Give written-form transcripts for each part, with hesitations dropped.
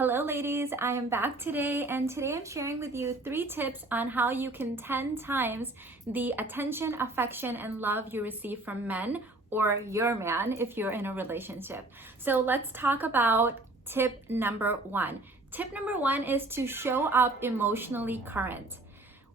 Hello ladies, I am back today and today I'm sharing with you 3 tips on how you can 10 times the attention, affection, and love you receive from men or your man if you're in a relationship. So let's talk about tip number 1. Tip number 1 is to show up emotionally current.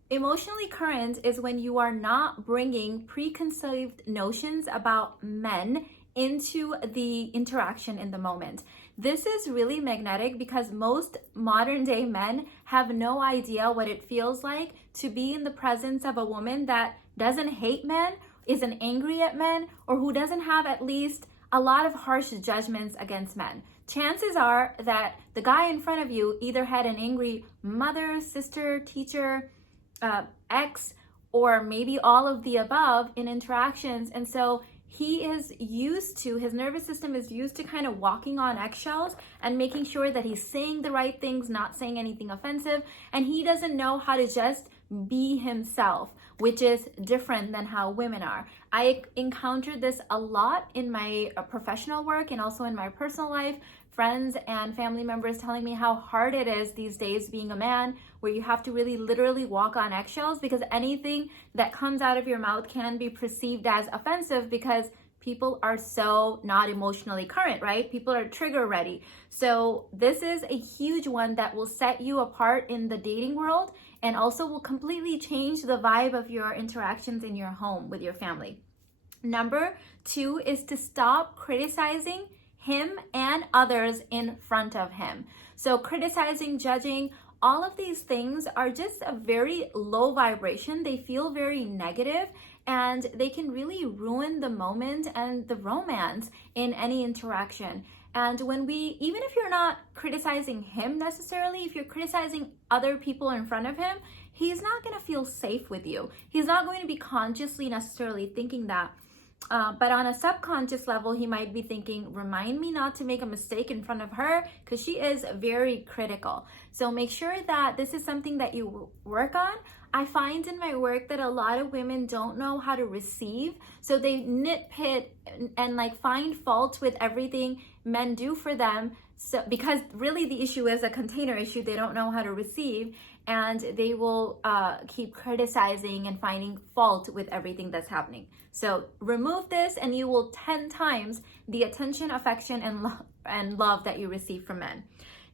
Emotionally current is when you are not bringing preconceived notions about men into the interaction in the moment. This is really magnetic because most modern day men have no idea what it feels like to be in the presence of a woman that doesn't hate men, isn't angry at men, or who doesn't have at least a lot of harsh judgments against men. Chances are that the guy in front of you either had an angry mother, sister, teacher, ex, or maybe all of the above in interactions, and so his nervous system is used to kind of walking on eggshells and making sure that he's saying the right things, not saying anything offensive, and he doesn't know how to just be himself, which is different than how women are. I encountered this a lot in my professional work and also in my personal life. Friends and family members telling me how hard it is these days being a man, where you have to really literally walk on eggshells because anything that comes out of your mouth can be perceived as offensive because people are so not emotionally current, right? People are trigger ready. So this is a huge one that will set you apart in the dating world and also will completely change the vibe of your interactions in your home with your family. Number 2 is to stop criticizing him and others in front of him. So criticizing, judging, all of these things are just a very low vibration. They feel very negative and they can really ruin the moment and the romance in any interaction. And even if you're not criticizing him necessarily, if you're criticizing other people in front of him, he's not going to feel safe with you. He's not going to be consciously necessarily thinking that. But on a subconscious level, he might be thinking, remind me not to make a mistake in front of her because she is very critical. So make sure that this is something that you work on. I find in my work that a lot of women don't know how to receive. So they nitpick and find fault with everything men do for them. So because really the issue is a container issue, they don't know how to receive, and they will keep criticizing and finding fault with everything that's happening. So remove this and you will 10 times the attention, affection, and love that you receive from men.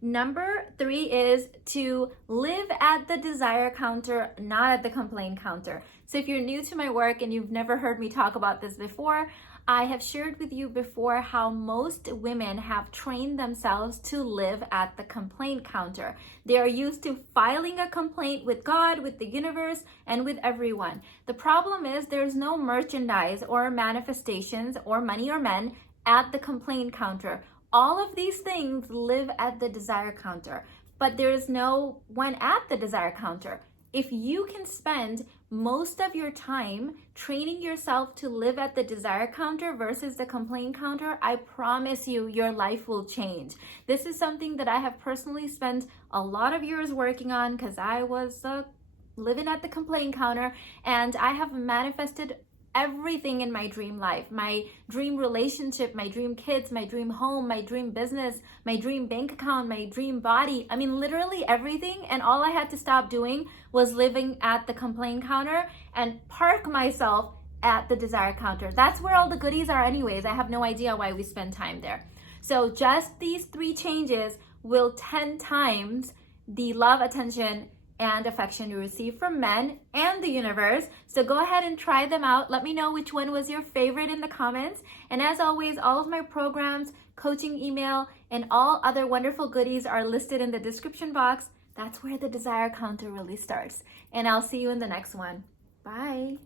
Number 3 is to live at the desire counter, not at the complaint counter. So if you're new to my work and you've never heard me talk about this before, I have shared with you before how most women have trained themselves to live at the complaint counter. They are used to filing a complaint with God, with the universe, and with everyone. The problem is there's no merchandise or manifestations or money or men at the complaint counter. All of these things live at the desire counter, but there is no one at the desire counter. If you can spend most of your time training yourself to live at the desire counter versus the complaint counter, I promise you, your life will change. This is something that I have personally spent a lot of years working on because I was living at the complaint counter, and I have manifested everything in my dream life, my dream relationship, my dream kids, my dream home, my dream business, my dream bank account, my dream body. I mean, literally everything. And all I had to stop doing was living at the complaint counter and park myself at the desire counter. That's where all the goodies are anyways. I have no idea why we spend time there. So just these 3 changes will 10 times the love, attention, and affection you receive from men and the universe. So go ahead and try them out. Let me know which one was your favorite in the comments. And as always, all of my programs, coaching email, and all other wonderful goodies are listed in the description box. That's where the desire counter really starts. And I'll see you in the next one. Bye.